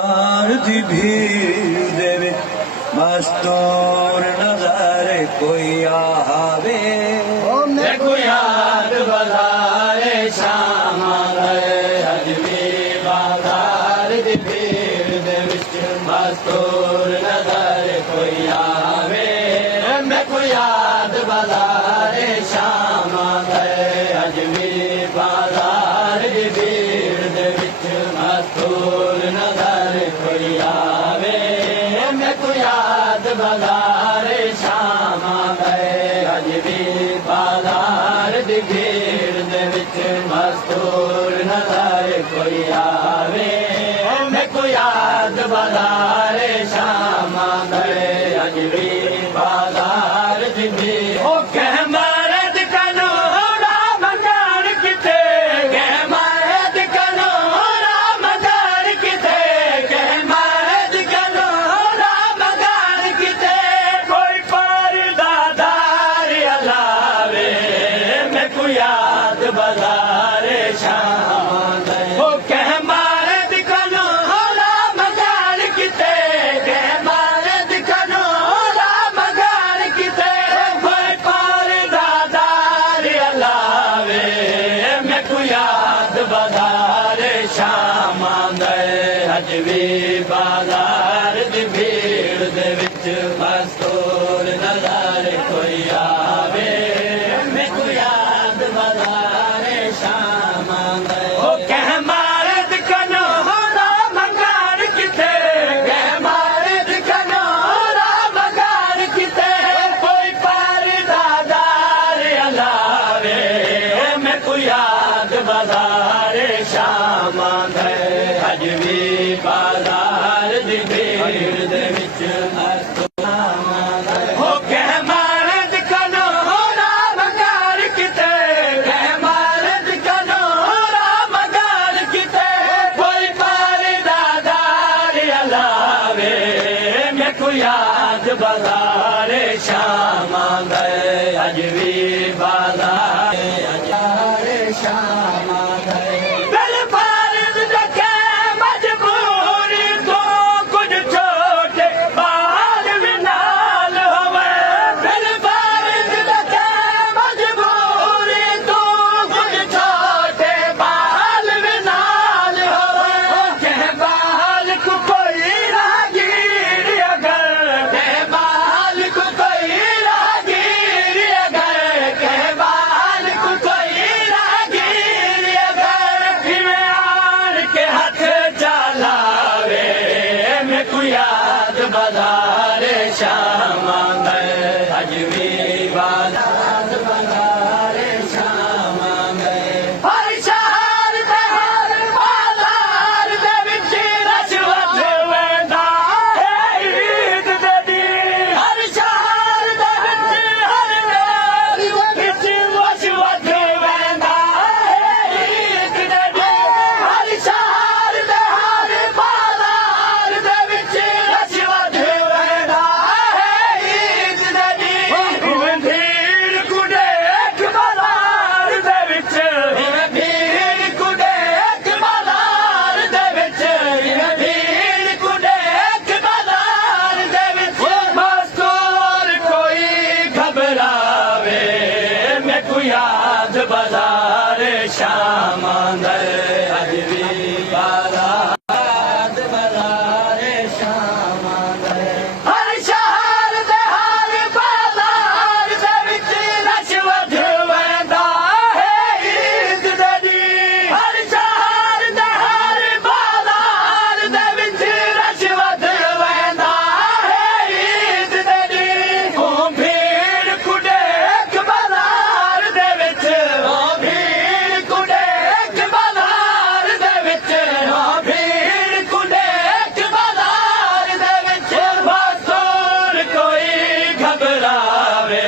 दी भीड़ दे विच मस्तूर नजर कोई आवे देखो याद बजारे शाम गए अजमी बाजार दी भीड़ दे विच मस्तूर नजर कोई आवे देखो याद बजारे शाम गए अजमी बाजार दी भीड़ दे विच मस्तूर नजर कोई आवे देखो याद बजारे शाम गए अजमी बाजार दी भीड़ दे विच मस्तूर नजर कोई आवे देखो याद बजारे शाम गए अजमी बाजार दी भीड़ ओ कह मारद कनो राम जान किते कह मारद कनो राम जान किते कह मारद कनो राम जान किते कोई परदादार अलावे मैं को याद बजारे शाम गए ओ कह मारद कनो राम जान किते कह मारद कनो राम जान किते कोई परदादार अलावे मैं को याद बजारे शाम गए अजवी बाजार दी भीड़ दे विच मस्तूर नजर कोई आवे मैं को याद बजारे शाम गए ओ कह मारद कनो राम जान किते कह मारद कनो राम जान किते कोई परदादार अलावे मैं को याद बजारे शाम गए अजवी बाजार दी भीड़ दे विच ओ कह मारद कनो राम जान किते कह मारद कनो राम जान किते कोई परदादार अलावे मैं को याद बजारे शाम गए अजवी बाजार शाम गए दिल फारिद रखे मजबूरी तो कुछ छोटे बाल भी नाल होवे दिल फारिद रखे मजबूरी तो कुछ छोटे बाल भी नाल होवे कह बाल को कोई रागीर अगर कह बाल को कोई रागीर अगर कह बाल को कोई रागीर अगर फिर आर के हाथ चलावे मैं को याद बजारे शाम गए अजवी बाजार बजारे शाम गए हर शहर दे हर बाजार दे विच रशवत वेंदा है ईद दे दी हर शहर दे विच हर गली विच रशवत वेंदा है ईद दे दी हर शहर दे हर बाजार दे विच रशवत वेंदा है ईद दे दी भीड़ कुडेक बाजार दे विच भीड़ कुडेक बाजार दे विच भीड़ कुडेक बाजार दे विच मस्तूर कोई घबरावे मैं को याद बजारे शाम गए अजवी बाजार बजारे शाम गए हर शहर दे हर बाजार दे विच रशवत वेंदा है ईद दे दी हर शहर दे हर बाजार दे विच रशवत वेंदा है ईद दे दी ओ भीड़ कुडेक बाजार दे विच ओ भीड़ कुडेक बाजार दे विच ओ भीड़ कुडेक बाजार दे विच मस्तूर कोई घबरावे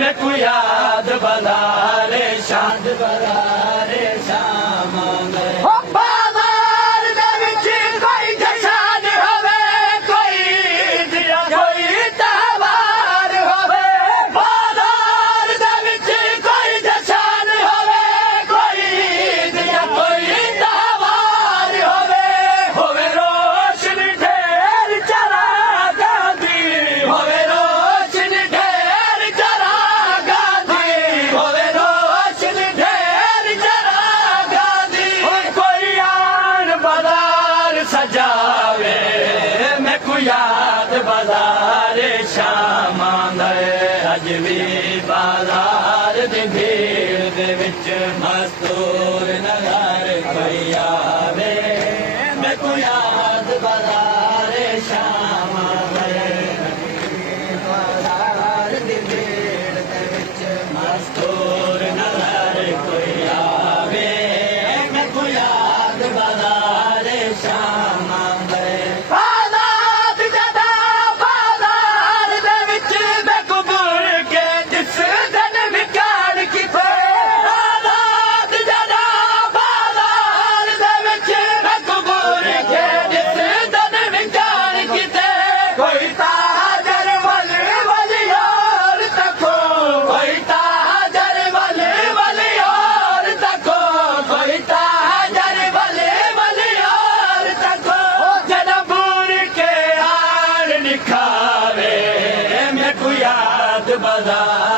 मैं को याद बजारे शाद बजारे शाम गए ओ बाजार दे विच कोई जशान होवे कोई दिया कोई त्योहार होवे बाजार दे विच कोई जशान होवे कोई दिया कोई त्योहार होवे रोज को याद बाजार शाम आंदे अज भी बाजार दी भीड़ दे विच मस्तूर नज़र कोई आवे मैं को याद बाजार शाम आंदे बाजार दी भीड़ दे विच मस्तूर नज़र कोई आवे मैं को याद बाजार शाम आंदे बाजार जदा बाजार दे विच मैं कुबूर के जिस दिन विकाड़ कीते बाजार जदा बाजार दे विच मैं कुबूर के जिस दिन विकाड़ कीते कोई ताजर वल वल यार तको कोई ताजर वल वल यार तको कोई ताजर वल वल यार तको जदा बूर के आड़ निखावे मैं को याद बाजार